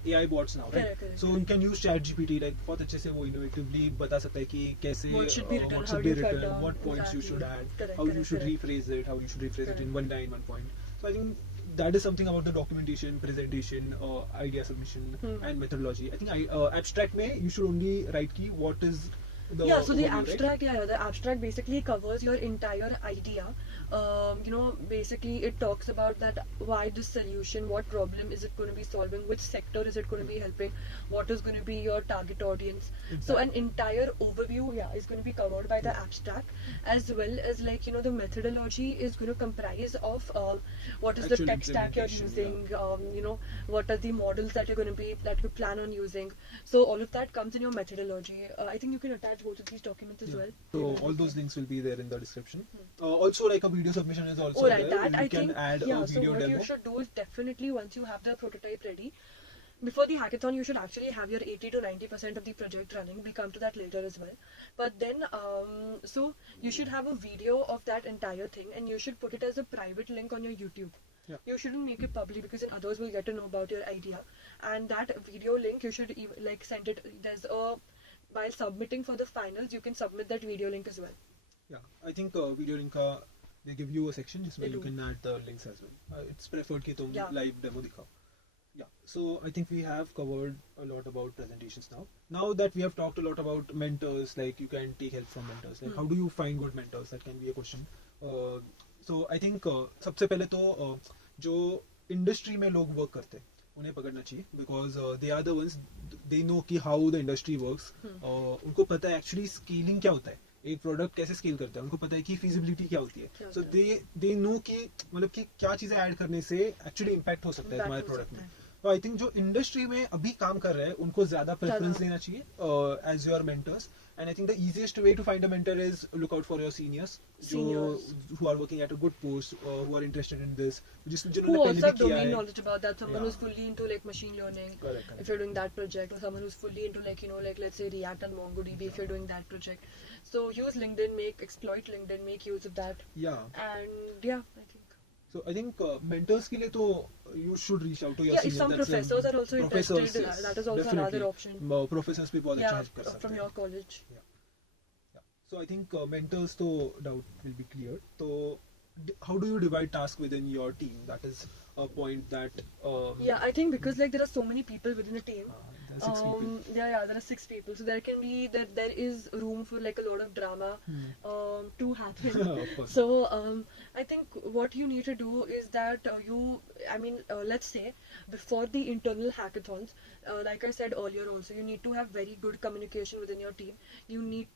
AI bots now, right? Correct. So you can use ChatGPT, like बहुत अच्छे से वो innovatively बता सकता है कि कैसे what should be written, what how should be you cut written, down, what points you exactly. should add, Correct, how you correct, should correct. rephrase it, how you should rephrase it in Correct. one line, one point. So I think that is something about the documentation, presentation, idea submission, and methodology. I think abstract में you should only write ki what is the so the overview, abstract, right? The abstract basically covers your entire idea. Basically it talks about that why this solution, what problem is it going to be solving, which sector is it going to be helping, what is going to be your target audience. So an entire overview is going to be covered by the abstract, as well as like the methodology is going to comprise of what is the Actual tech stack you're implementation, using, what are the models that you plan on using. So all of that comes in your methodology. I think you can attach both of these documents as well. So all those links will be there in the description. Also like a video submission is also Alright, there. that You I can think, add a so video what demo. you should do is definitely once you have the prototype ready, before the hackathon you should actually have your 80 to 90% of the project running. We come to that later as well. But then, so you should have a video of that entire thing and you should put it as a private link on your YouTube. Yeah. You shouldn't make it public because then others will get to know about your idea. And that video link you should even like send it. While submitting for the finals, you can submit that video link as well. Yeah, I think video link they give you a section just where you can add the links as well. It's preferred कि तुम live demo दिखाओ. Yeah, so I think we have covered a lot about presentations now. Now that we have talked a lot about mentors, like you can take help from mentors. Like how do you find good mentors? That can be a question. So I think सबसे पहले तो जो industry में लोग work करते हैं उन्हें पकड़ना चाहिए, because they are the ones, they know कि how the industry works. उनको पता है actually scaling क्या होता है, एक प्रोडक्ट कैसे स्केल करता है, उनको पता है कि फीजिबिलिटी क्या होती है. सो दे नो कि मतलब कि क्या चीजें ऐड करने से एक्चुअली इम्पैक्ट हो सकता है तुम्हारे प्रोडक्ट में. तो आई थिंक जो इंडस्ट्री में अभी काम कर रहे हैं उनको ज्यादा प्रेफरेंस देना चाहिए as your mentors. And I think the easiest way to find a mentor is look out for your seniors. Who are working at a good post, who are interested in this, who also have domain knowledge about that. Someone who's fully into like machine learning, correct. If you're doing that project, or someone who's fully into like like let's say React and MongoDB, if you're doing that project. So use LinkedIn, exploit LinkedIn, make use of that. And I think. So I think mentors के लिए तो you should reach out to your seniors. If some professors are also interested, that is also another option. Professors भी बहुत अच्छा help कर सकते हैं. From your college. So I think mentors तो doubt will be clear. So how do you divide tasks within your team? That is a point that. I think because like there are so many people within a team. There are 6 people. There are 6 people, so there is room for like a lot of drama to happen. So I think what you need to do is that let's say before the internal hackathons, like I said earlier also, you need to have very good communication within your team. You need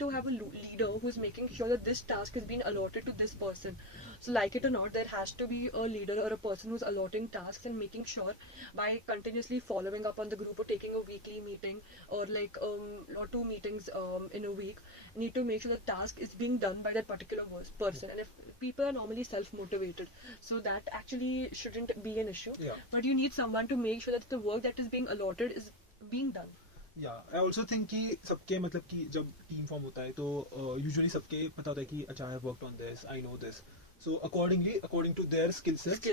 to have a leader who's making sure that this task is being allotted to this person. So like it or not, there has to be a leader or a person who's allotting tasks and making sure by continuously following up on the group or taking a weekly meeting or like or 2 meetings in a week, need to make sure the task is being done by that particular person. And if people are normally self-motivated, so that actually shouldn't be an issue. But you need someone to make sure that the work that is being allotted is being done. I also think कि सबके मतलब कि जब team form होता है तो usually सबके पता होता है कि अच्छा I have worked on this, I know this. So according to their skill sets,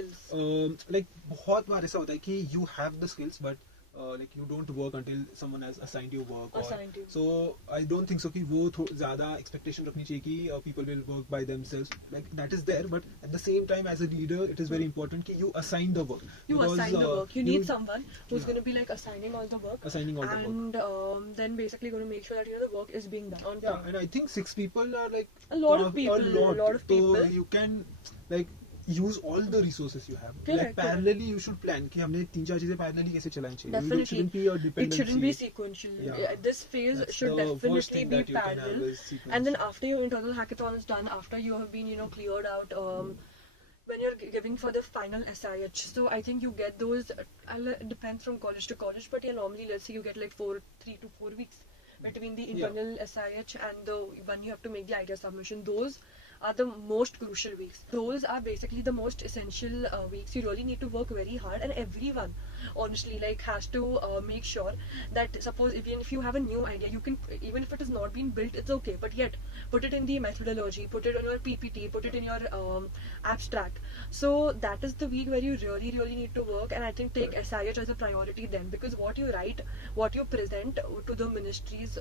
like बहुत बार ऐसा होता है कि you have the skills but like you don't work until someone has assigned you work. So I don't think so कि वो ज़्यादा expectation रखनी चाहिए कि people will work by themselves. Like that is there, but at the same time as a leader, it is very important कि you assign the work. Assign the work. You need someone who's going to be like assigning all the work. And then basically going to make sure that the work is being done on time. And I think 6 people are like a lot of people. So you can like use all the resources you have. Correct, Like parallelly you should plan कि हमने 3-4 चीजें parallelly कैसे चलानी चाहिए. Definitely. It shouldn't be a It dependency. shouldn't be sequential. Yeah. This phase That's should the worst definitely thing be that you can have parallel. is sequence. And then after your internal hackathon is done, after you have been, cleared out, when you're giving for the final SIH, so I think you get those, it depends from college to college, but yeah, normally let's say you get like 3 to 4 weeks between the internal SIH and the when you have to make the idea submission. Those are the most crucial weeks. Those are basically the most essential weeks. You really need to work very hard, and everyone honestly like has to make sure that suppose even if you have a new idea, you can, even if it has not been built, it's okay, but yet put it in the methodology, put it on your PPT, put it in your abstract. So that is the week where you really need to work, and I think take SIH as a priority then, because what you write, what you present to the ministries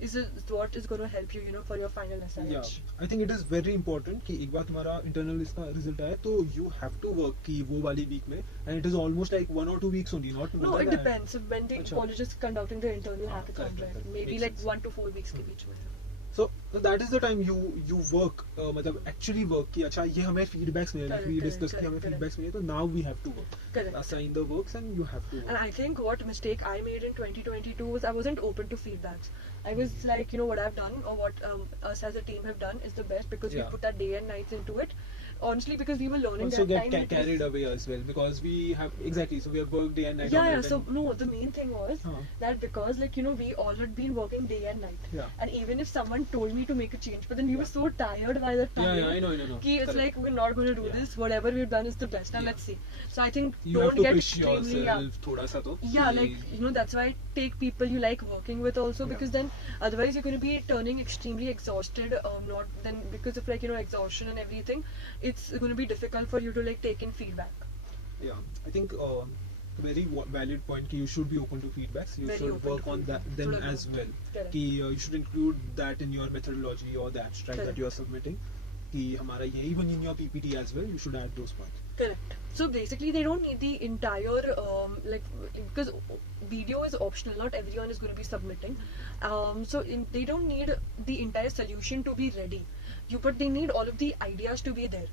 is what is going to help you, for your final SIH. Yeah, I think it is very important कि एक बार तुम्हारा internal इसका result आया तो you have to work कि वो वाली week में, and it is almost like 1 or 2 weeks only, not more No, than it that. depends when the college is conducting the internal hackathon, correct, right? correct. Maybe Makes like sense. 1 to 4 weeks के बीच में. So that is the time you work, मतलब actually work कि अच्छा ये हमें feedbacks मिले, like we Correct, discussed कि हमें correct. feedbacks मिले, तो now we have to work. Correct. Assign the works and you have to work. And I think what mistake I made in 2022 was I wasn't open to feedbacks. I was like, what I've done or what us as a team have done is the best, because we Yeah. put our day and nights into it. Honestly, because we were learning Also that get time. it was- carried away as well, because we have exactly, so we have worked day and night. Yeah, on yeah. it So and- no, the main thing was that because we all had been working day and night, Yeah. and even if someone told me to make a change, but then we were so tired by the time. Yeah, I know. Ki it's Correct. like we're not going to do Yeah. this. Whatever we've done is the best. Now Yeah. let's see. So I think You have don't to get push extremely yourself थोड़ा सा तो. Yeah, कि- like that's why take people you like working with also, Yeah. because then otherwise you're going to be turning extremely exhausted. Not then because of exhaustion and everything, it's going to be difficult for you to take in feedback. Yeah, I think very valid point कि you should be open to feedbacks. You Very should open work to on that feedback. them Correct. as well. Correct. कि you should include that in your methodology or the abstract Correct. that you are submitting. कि हमारा ये even in your PPT as well, you should add those points. Correct. So basically, they don't need the entire because video is optional. Not everyone is going to be submitting. They don't need the entire solution to be ready. But they need all of the ideas to be there.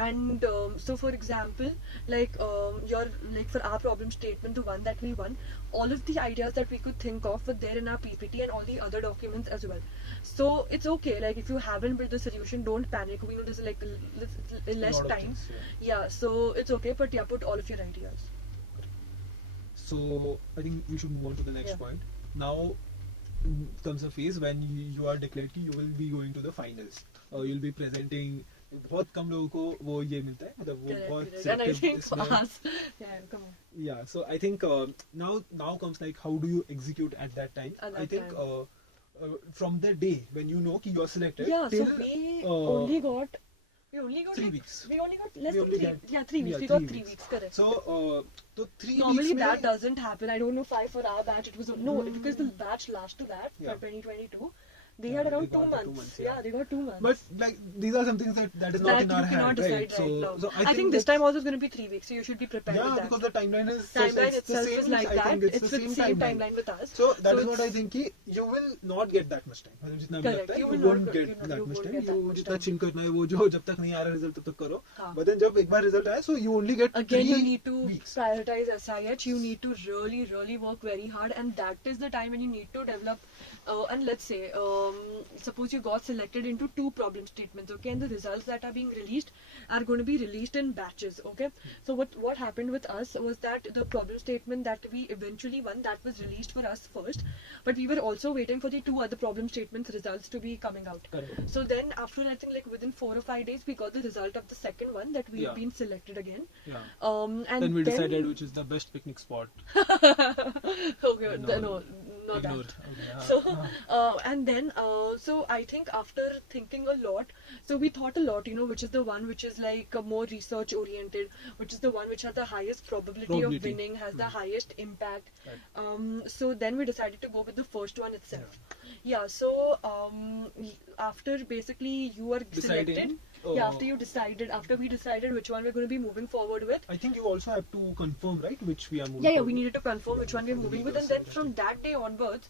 And so, for example, for our problem statement, the one that we won, all of the ideas that we could think of were there in our PPT and all the other documents as well. So it's okay. Like if you haven't built the solution, don't panic. We know there's less Lot of time. things, Yeah, so it's okay. But yeah, put all of your ideas. So I think we should move on to the next Yeah. point. Now comes a phase when you are declared कि you will be going to the finals. You'll be presenting. बहुत कम लोगों को वो ये मिलता है, मतलब वो बहुत Correct. And I selective think for इसमें- us, yeah, come on. Yeah, so I think now comes like how do you execute at that time? At I that think time. from the day when you know कि you are selected Yeah, till so we uh, only got 3 weeks. We only got less We than only 3. got- Yeah, 3 weeks. yeah, We got 3 3 weeks. weeks. Correct. So तो 3 Normally weeks that में doesn't happen. I don't know why for our batch it was because the batch last to that Yeah. for 2022 they Yeah, had they around got 2 the 2 months. months, Yeah, yeah. they got 2 months. but like these are some things that is not that in you our cannot hand, decide right? right now. So I think this that's- time also is going to be 3 weeks, so you should be prepared yeah, with that. because the timeline is Timeline it's the itself same, is like I that. think It's the the same timeline with us. So that is So what I it's- think कि you will not get that much time. मतलब जितना भी Correct. लगता है You you will won't not- get you that won't much get time. that You much जितना time. chill करना है वो जो जब तक नहीं आ रहा result तब तक करो. हाँ. But then जब एक बार result आया, so you only get Again, 3 you need to weeks. prioritize SIH. You need to really work very hard, and that is the time when you need to develop. And let's say, suppose you got selected into 2 problem statements, okay, and the results that are being released are going to be released in batches, okay. So what happened with us was that the problem statement that we eventually won, that was released for us first, but we were also waiting for the 2 other problem statements results to be coming out. Correct. So then after I think within 4 or 5 days we got the result of the second one that we've Yeah. been selected again. Yeah. And Then we decided which is the best picnic spot. Okay, No. not Ignore. that. Okay, yeah. So and then so I think after thinking a lot, so we thought a lot, which is the one which is like more research oriented, which is the one which has the highest probability of Probability. winning, has the highest impact. Right. So then we decided to go with the first one itself. Yeah. So after basically you are Deciding, selected. Yeah, after we decided which one we're going to be moving forward with. I think you also have to confirm, right, which we are moving. Yeah, we forward. needed to confirm which one we're moving with, and then from that day onwards,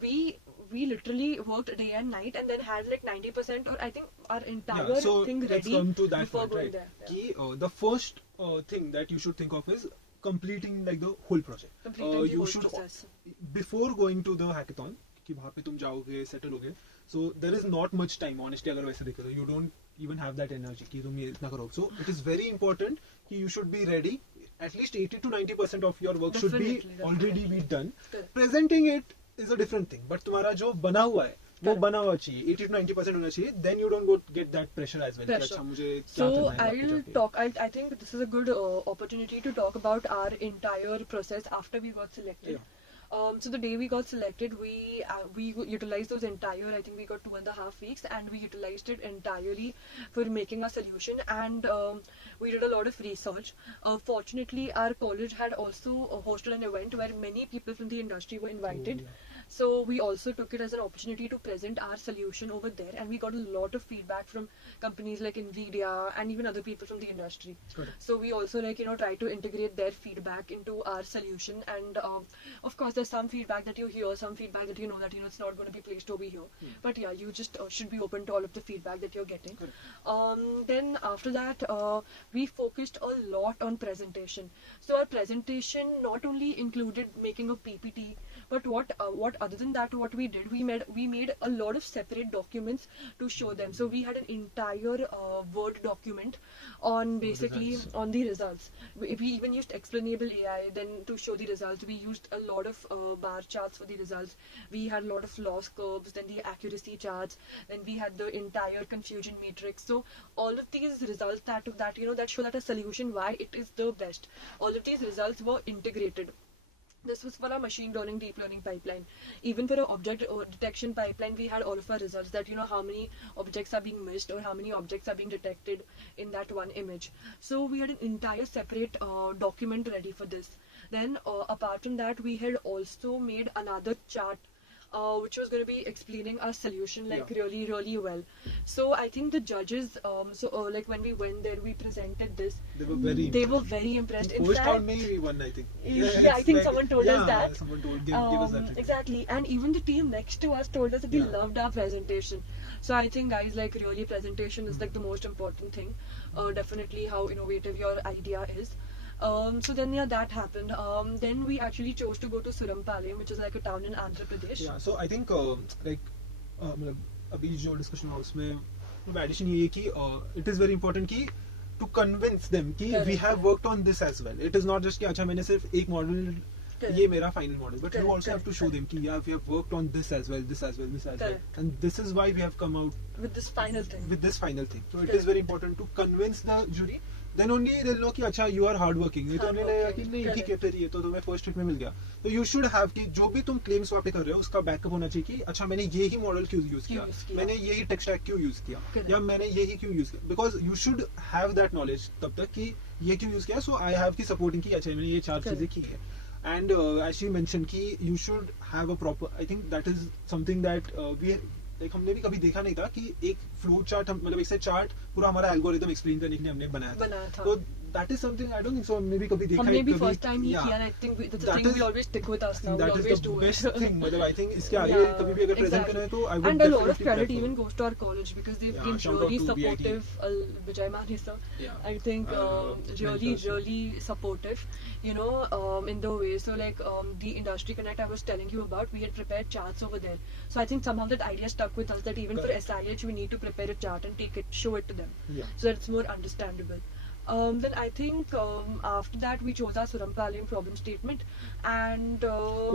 we literally worked day and night, and then had like 90% or I think our entire Yeah, so thing let's ready come to that before point, going right? there. Ki, the first thing that you should think of is completing like the whole project. Completing the You whole should process. before going to the hackathon कि वहाँ पे तुम जाओगे settle होगे, so there is not much time honestly अगर वैसे देखे तो you don't even have that energy कि तुम ये इतना करो. So it is very important कि you should be ready. At least 80 to 90% of your work should be Definitely, already definitely. be done. Correct. Presenting it is a different thing, but तुम्हारा जो बना हुआ है वो Correct. बना हुआ चाहिए, 80 to 90% होना चाहिए. Then you don't go get that pressure as well. कि Pressure. अच्छा मुझे क्या So करना है आगे I'll जाके. talk. I think this is a good opportunity to talk about our entire process after we got selected. Yeah. So the day we got selected, we utilized those entire. I think we got 2.5 weeks, and we utilized it entirely for making a solution. And we did a lot of research. Fortunately, our college had also hosted an event where many people from the industry were invited. Oh, yeah. So we also took it as an opportunity to present our solution over there, and we got a lot of feedback from companies like Nvidia and even other people from the industry. Correct. So we also try to integrate their feedback into our solution, and of course there's some feedback that you hear, some feedback that you know that it's not going to be placed over here. But yeah, you just should be open to all of the feedback that you're getting. Then after that, we focused a lot on presentation. So our presentation not only included making a PPT, but what other than that, what we did, we made a lot of separate documents to show them. So we had an entire Word document on basically results. on the results. We even used explainable AI then to show the results. We used a lot of bar charts for the results. We had a lot of loss curves, then the accuracy charts, then we had the entire confusion matrix. So all of these results that show that a solution, why it is the best, all of these results were integrated. This was for our machine learning, deep learning pipeline. Even for our object detection pipeline, we had all of our results that how many objects are being missed or how many objects are being detected in that one image. So we had an entire separate document ready for this. Then apart from that, we had also made another chart which was going to be explaining our solution really, really well. So I think the judges, like when we went there, we presented this. They were very impressed. First round में we won, I think. Yeah, I think someone told us that. Someone give us that. Exactly, and even the team next to us told us that they loved our presentation. So I think guys, really presentation is the most important thing. Definitely how innovative your idea is. So then that happened. Then we actually chose to go to Surampalayam, which is like a town in Andhra Pradesh. Yeah, so I think मतलब अभी जो discussion हुआ उसमें addition ये है कि it is very important कि to convince them कि we have worked on this as well. It is not just कि अच्छा मैंने सिर्फ एक model ये मेरा final model, but you also have to show them कि we have worked on this as well, this as well, this as well, and this is why we have come out with this final thing. So it is very important to convince the jury. Then only they'll know कि अच्छा you are hardworking. नहीं तो उन्हें लगेगा कि नहीं ठीक है फिर ये तो तुम्हें first hit में मिल गया. So you should have कि जो भी तुम claims वहाँ पे कर रहे हो उसका backup होना चाहिए कि अच्छा मैंने ये ही model क्यों use किया, मैंने ये ही tech stack क्यों use किया, या मैंने ये ही क्यों use किया. Because you should have that knowledge तब तक कि ये क्यों use किया. So I have की supporting कि अच्छा मैंने ये चार चीजें की है. And as she mentioned कि you should have a proper. I think that is something that we हमने भी कभी देखा नहीं था कि एक फ्लो चार्ट मतलब एक से चार्ट पूरा हमारा एल्गोरिथम एक्सप्लेन करने के लिए हमने बनाया था. तो that is something I don't think so हमने भी कभी देखा हमने भी first time ही किया. I think that's the thing will always stick with us now. That we'll is always the do best it. thing. मतलब I think इसके आगे कभी भी अगर present करना है तो I would and a lot of definitely credit prefer. even goes to our college because they've been shout out really to supportive. Vijay Mani sir, I think really supportive. In the way. So the Industry Connect I was telling you about, we had prepared charts over there. So I think somehow that idea stuck with us that even for SIH we need to prepare a chart and show it to them, so that it's more understandable. Then I think after that we chose our Surampalayam problem statement, and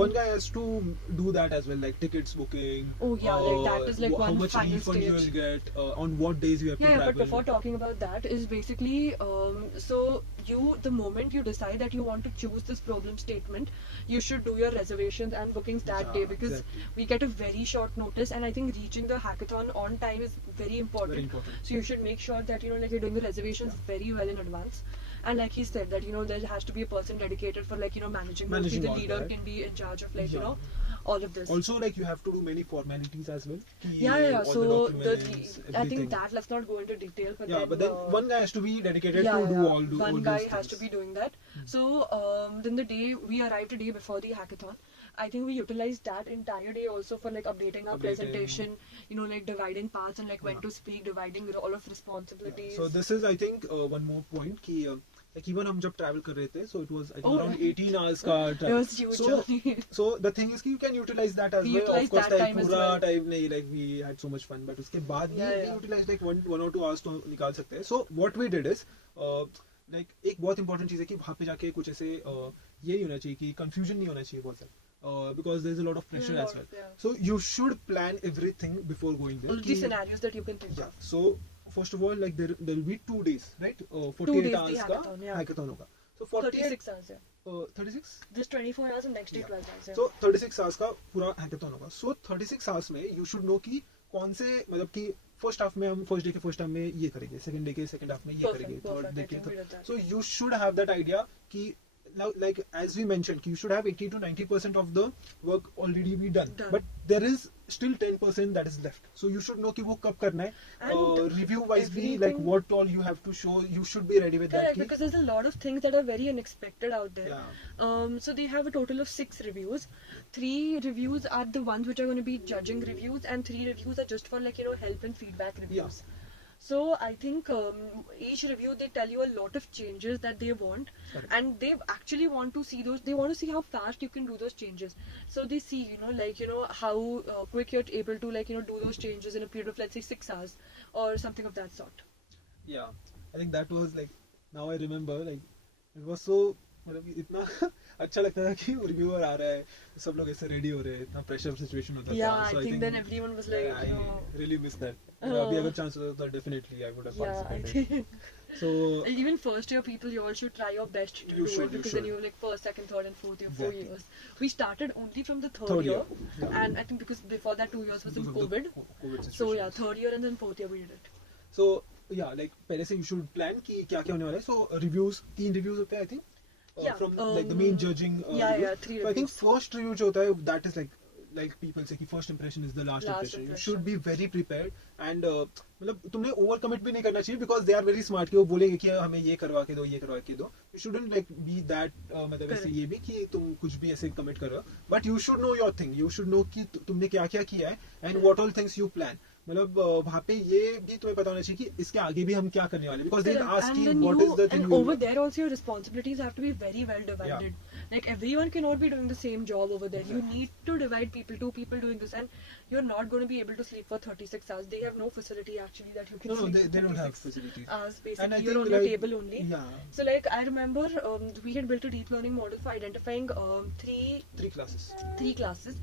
one guy has to do that as well, like tickets booking. Oh yeah, that is how one much final refund you stage. will get, on what days you have to travel. But before talking about that is basically so the moment you decide that you want to choose this problem statement, you should do your reservations and bookings that day, because we get a very short notice, and I think reaching the hackathon on time is very important. Very important. So you should make sure that you're doing the reservations very well in advance. And like he said that there has to be a person dedicated for managing. Mostly the all leader that. can be in charge of all of this. Also, like, you have to do many formalities as well. Yeah. All So the documents, I everything. think that let's not go into detail. But then one guy has to be dedicated yeah, to do yeah. all One those guy things. has to be doing that. So then the day we arrived a day before the hackathon, I think we utilized that entire day also for like updating our presentation, you know, like dividing parts and like when to speak, dividing all of responsibilities. So this is, I think, one more point कि like even हम जब travel कर रहे थे, so it was I think Oh, around right. 18 hours का It travel. was huge So journey. so the thing is कि you can utilize that as We well. Of utilized course, that like time as पूरा well. time नहीं, like we had so much fun, but उसके बाद भी Yeah, we yeah. utilized like one or 2 hours तो निकाल सकते हैं. So what we did is like एक बहुत important चीज़ है कि वहाँ पे जाके कुछ ऐसे ये नहीं होना चाहिए कि confusion नहीं होना चाहिए बहुत ज़्यादा. Because there's a lot of pressure as well. Yeah. So you should plan everything before going there. All the scenarios that you can think Yeah. of. So first of all, like there will be 2 days, right? 2 48 days hours the का hackathon, yeah. hackathon होगा. So 48 36 hours, yeah. 36. This 24 hours and next day Yeah. 12 hours, yeah. So 36 hours का पूरा hackathon होगा. So 36 hours में you should know कि कौन से मतलब कि फर्स्ट हाफ में हम फर्स्ट डे के फर्स्ट हाफ में ये करेंगे, सेकंड डे के सेकंड हाफ में ये करेंगे, थर्ड डे के I think we did that. so you should have that idea कि now, like as we mentioned, you should have 80 to 90% of the work already be done. But there is still 10% that is left. So you should know कि वो कब करना है. And Review wise भी like everything- what all you have to show. You should be ready with Correct, that. because there's a lot of things that are very unexpected out there. Yeah. So they have a total of 6 reviews. 3 reviews are the ones which are going to be judging reviews, and 3 reviews are just for like, you know, help and feedback reviews. So I think each review they tell you a lot of changes that they want, Correct. and they actually want to see those. They want to see how fast you can do those changes. So they see, you know, like, you know, how quick you're able to, like, you know, do those changes in a period of, let's say, 6 hours or something of that sort. Yeah. I think that was like, now I remember, like it was so मतलब इतना अच्छा लगता था कि reviewer आ रहा है, सब लोग ऐसे रेडी हो रहे हैं, इतना प्रेशर सिचुएशन होता था. Yeah, So I think then everyone was like, I you know, really miss that. अभी अगर चांस होता तो definitely I would have yeah, I participated. think. So Even first year people, you all should try your best to You do should, it, you because should. then you have like first, second, third, and fourth year, 4 Exactly. years. We started only from the third Third year, year, yeah. and I think because before that 2 years was in because of the COVID. COVID So yeah, situation. third year and then fourth year we did it. So yeah, like पहले से you should plan कि क्या क्या होने वाला है. So reviews, 3 reviews होते हैं I think. Yeah, From like the main judging. yeah, reviews. yeah, 3 So I think reviews. first review जो होता है that is like people say कि first impression is the last Last impression. You impression. should be very prepared and मतलब तुमने over commit भी नहीं करना चाहिए because they are very smart कि वो बोलेंगे कि हमें ये करवा के दो, ये करवा के दो. You shouldn't like be that मतलब ऐसे Correct. ये भी कि तुम कुछ भी ऐसे commit करो. But you should know your thing. You should know कि तुमने क्या क्या किया है and what all things you plan. मतलब वहाँ पे ये भी तुम्हें पता होना चाहिए कि इसके आगे भी हम क्या करने वाले हैं. Because they'll Correct. ask And you then what is the thing and you over there also your responsibilities have to be very well divided. Like everyone cannot be doing the same job over there. You need to divide people, 2 people doing this, and you're not going to be able to sleep for 36 hours. They have no facility actually that you can No, sleep they for don't have 36 facilities. hours. And I Basically, you're think on your like- table only. Yeah, So like I remember we had built a deep learning model for identifying 3 classes. 3 classes.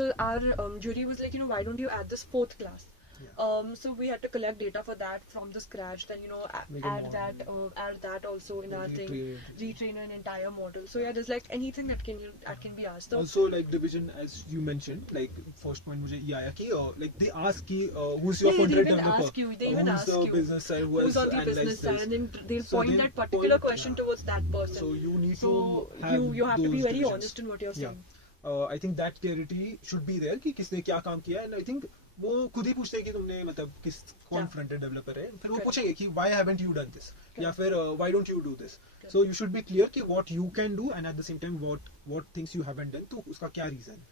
So our jury was like, you know, why don't you add this 4th class? Yeah. So we had to collect data for that from the scratch. Then, you know, Make a add that also in our thing. Retrain it. Retrain an entire model. So yeah, there's like anything that can be asked. So Also like division as you mentioned, like first point मुझे ये आया कि like they ask कि who's your they front-end even developer, ask you. They even who's ask the you business side, who's on the analyzed business side, this. and then they'll So point they'll that particular point- question yeah. towards that person. So you need So to have you have to be those very divisions. honest in what you're Yeah. saying. I think that clarity should be there कि किसने क्या काम किया है, and I think वो खुद ही पूछते हैं कि तुमने मतलब कौन Yeah. फ्रंट एंड डेवलपर है, फिर वो Correct. पूछेंगे कि why haven't you done this या फिर why don't you do this. Correct. So you should be clear कि what you can do and at the same time what things you haven't done, तो उसका क्या reason.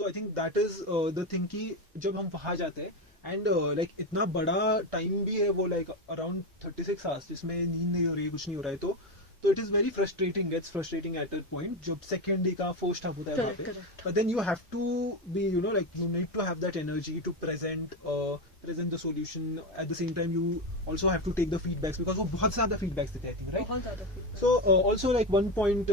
So I think that is the thing कि जब हम वहाँ जाते हैं and like इतना बड़ा टाइम भी है वो like around 36 hours जिसमें नींद नहीं हो रही है, कुछ नहीं हो रहा है, तो it is very frustrating, gets frustrating at a point जब second day का first half होता है वहाँ पे. Correct. But then you have to be, you know, like you need to have that energy to present the solution. At the same time, you also have to take the feedbacks because वो बहुत ज़्यादा feedbacks देते हैं, I think, right? बहुत ज़्यादा feedback. So also like one point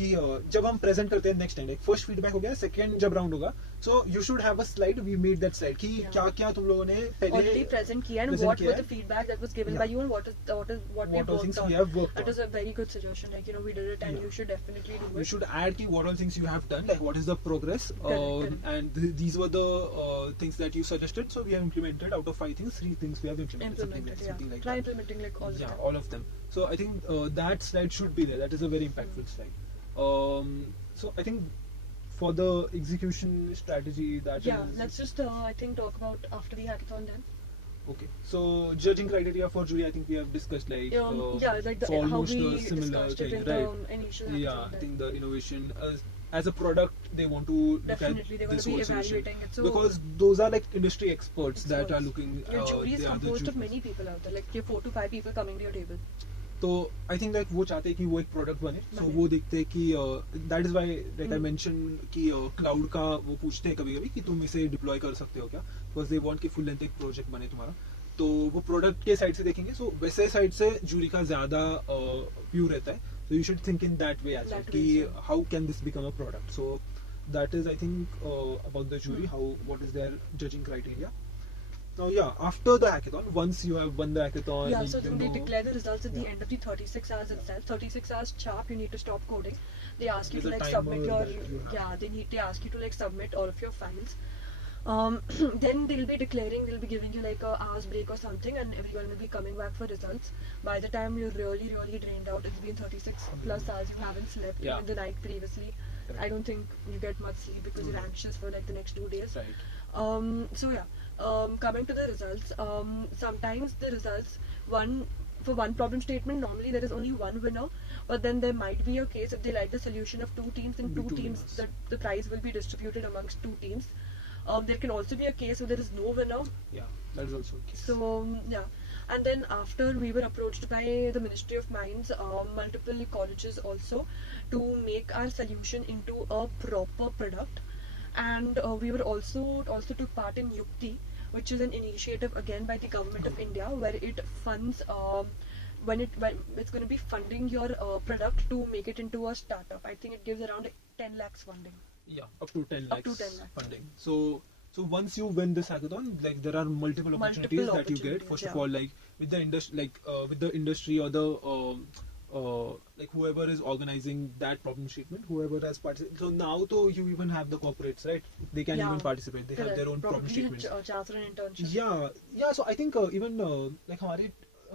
कि जब हम present करते हैं next time, like first feedback हो गया, second जब round होगा, so you should have a slide. We made that slide कि Yeah. क्या क्या तुम लोगों ने पहले already present किया and present what किया were है. the feedback that was given Yeah. by you and what we what all worked things on. we have worked That on. was a very good suggestion. Like, you know, we did it and Yeah. you should definitely do You it. should add ki what all things you have done, like what is the progress, Correct. and these were the things that you suggested. So we have implemented out of 5 things, 3 things we have implemented. Implemented, yeah. something like Try that. implementing like all of Yeah, them. all of them. So I think that slide should be there. That is a very impactful slide. So I think for the execution strategy, that Yeah, is let's just I think talk about after the hackathon then. okay. So judging criteria for jury, I think we have discussed like Yeah, like it's how almost we a similar discussed it thing, in right? the initial Yeah, hackathon I then. think the innovation as a product they want to look Definitely, they're at going this to be whole solution, evaluating it. So because those are like industry experts that are experts. looking. Your jury is they are the composed of juries. many people out there. Like you have 4 to 5 people coming to your table. तो I think like वो चाहते हैं कि वो एक product बने, सो बने। वो देखते हैं कि that is why like I mention कि क्लाउड का वो पूछते हैं कभी कभी कि तुम इसे डिप्लॉय कर सकते हो क्या, बिकॉज दे वांट कि फुल लेंथ एक प्रोजेक्ट बने तुम्हारा, तो वो प्रोडक्ट के साइड से देखेंगे. सो वैसे साइड से जूरी का ज्यादा व्यू रहता है, so you should think in that way as well कि how can this become a product. So that is I think about the jury, how what is their judging criteria. Now, yeah, after the hackathon, once you have won the hackathon, Yeah, so you then they know, declare the results at the Yeah. end of the 36 hours itself. 36 hours sharp, you need to stop coding. They ask you There's to a like timer submit your that you have. they ask you to like submit all of your files. Then they'll be giving you like a hour's break or something, and everyone will be coming back for results. By the time you're really drained out, it's been 36 plus hours, you haven't slept Yeah. in the night previously. Correct. I don't think you get much sleep because you're anxious for like the next 2 days. Right. So yeah, coming to the results, sometimes the results, for one problem statement, normally there is only one winner, but then there might be a case if they like the solution of 2 teams, then Be 2 two teams, winners. the prize will be distributed amongst 2 teams. There can also be a case where there is no winner. Yeah, that is also a case. So yeah, and then after we were approached by the Ministry of Mines, multiple colleges also, to make our solution into a proper product. And we were also took part in Yukti, which is an initiative again by the government of India, where it funds when it's going to be funding your product to make it into a startup. I think it gives around 10 lakhs funding. Yeah, up to 10 Up to lakhs 10 lakhs. funding. So once you win this hackathon, like there are multiple opportunities that you get. opportunities, First of yeah. all, like with the industry, with the industry or the like whoever is organizing that problem statement, whoever has participated. So now, though you even have the corporates, right? They can Yeah. even participate. They have their own problem Probably statements. chance for an internship. Yeah. So I think even like हमारे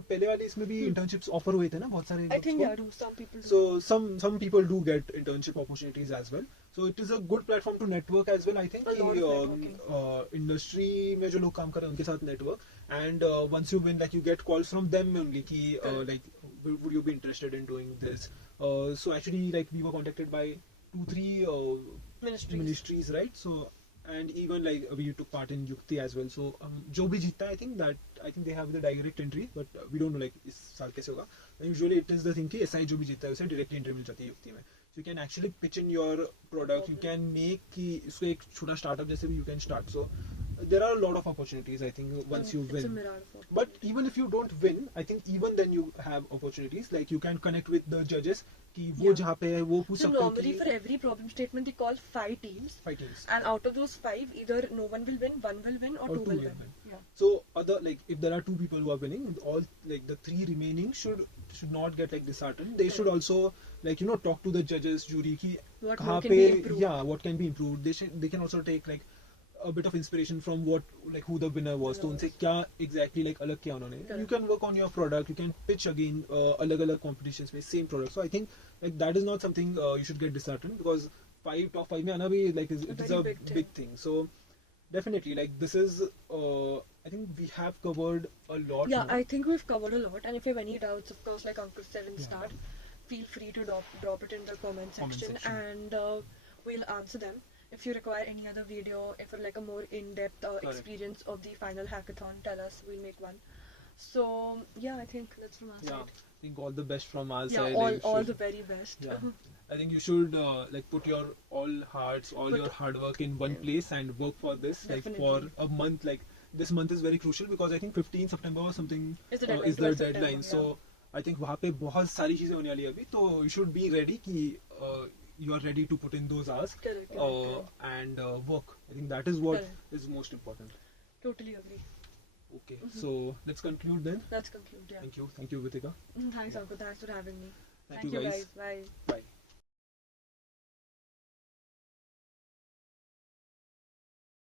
पहले वाले इसमें भी internships offer हुए थे ना बहुत सारे. I groups think को. yeah, some people do. So some people do get internship opportunities as well. So it is a good platform to network as well. I think A lot कि, of networking. industry में जो लोग काम कर रहे हैं उनके साथ network, and once you win, like you get calls from them only कि Correct. like would you be interested in doing this? So actually like we were contacted by 2-3 ministries, right? So and even like we took part in Yukti as well. So जो भी जीतता है, I think they have the direct entry, but we don't know like इस साल कैसे होगा. Usually it is the thing कि SI जो भी जीतता है उसे direct entry मिल जाती है Yukti में. So you can actually pitch in your product. You can make कि इसको एक छोटा startup जैसे भी you can start. So there are a lot of opportunities, I think, once you It's a win. mirror of But even if you don't win, I think even then you have opportunities. Like you can connect with the judges कि वो Yeah. जहाँ पे है वो पूछ So सकते हैं normally for कि every problem statement they call 5 teams, 5 teams. and out of those 5, either no one will win, one will win, or Or 2 two will will win. win. Yeah. So other like if there are 2 people who are winning, all like the 3 remaining should not get like disheartened. They should also like talk to the judges, jury ki What kahan more can pe, be improved? yeah, what can be improved. They can also take like a bit of inspiration from what like who the winner was. तो उनसे क्या exactly like अलग किया उन्होंने. You Correct. can work on your product. You can pitch again अलग competitions में same product. So I think like that is not something you should get disheartened, because top 5 में आना भी like it is very a big big thing. So definitely like this is I think we have covered a lot. Yeah, now. I think we've covered a lot, and if you have any doubts, of course, like Uncle said in the Yeah. start, feel free to drop it in the comment section, and we'll answer them. If you require any other video, if you'd like a more in-depth experience of the final hackathon, tell us, we'll make one. So yeah, I think that's from our Yeah, side. I think all the best from our Yeah, side. all, Like, you all should- the very best. Yeah. I think you should like put your all hearts, all your hard work in one place and work for this like for Definitely. a month. Like this month is very crucial because I think 15 September or something Is the deadline, is the 12 September, deadline. So I think वहाँ पे बहुत सारी चीजें होने वाली है अभी. तो you should be ready कि you are ready to put in those hours Correct. and work. I think that is what Correct. is most important. Totally agree. Okay, so let's conclude then. Let's conclude. Yeah. Thank you, Vitika. Thanks, Uncle. Thanks for having me. Thank you, guys. Bye. Bye.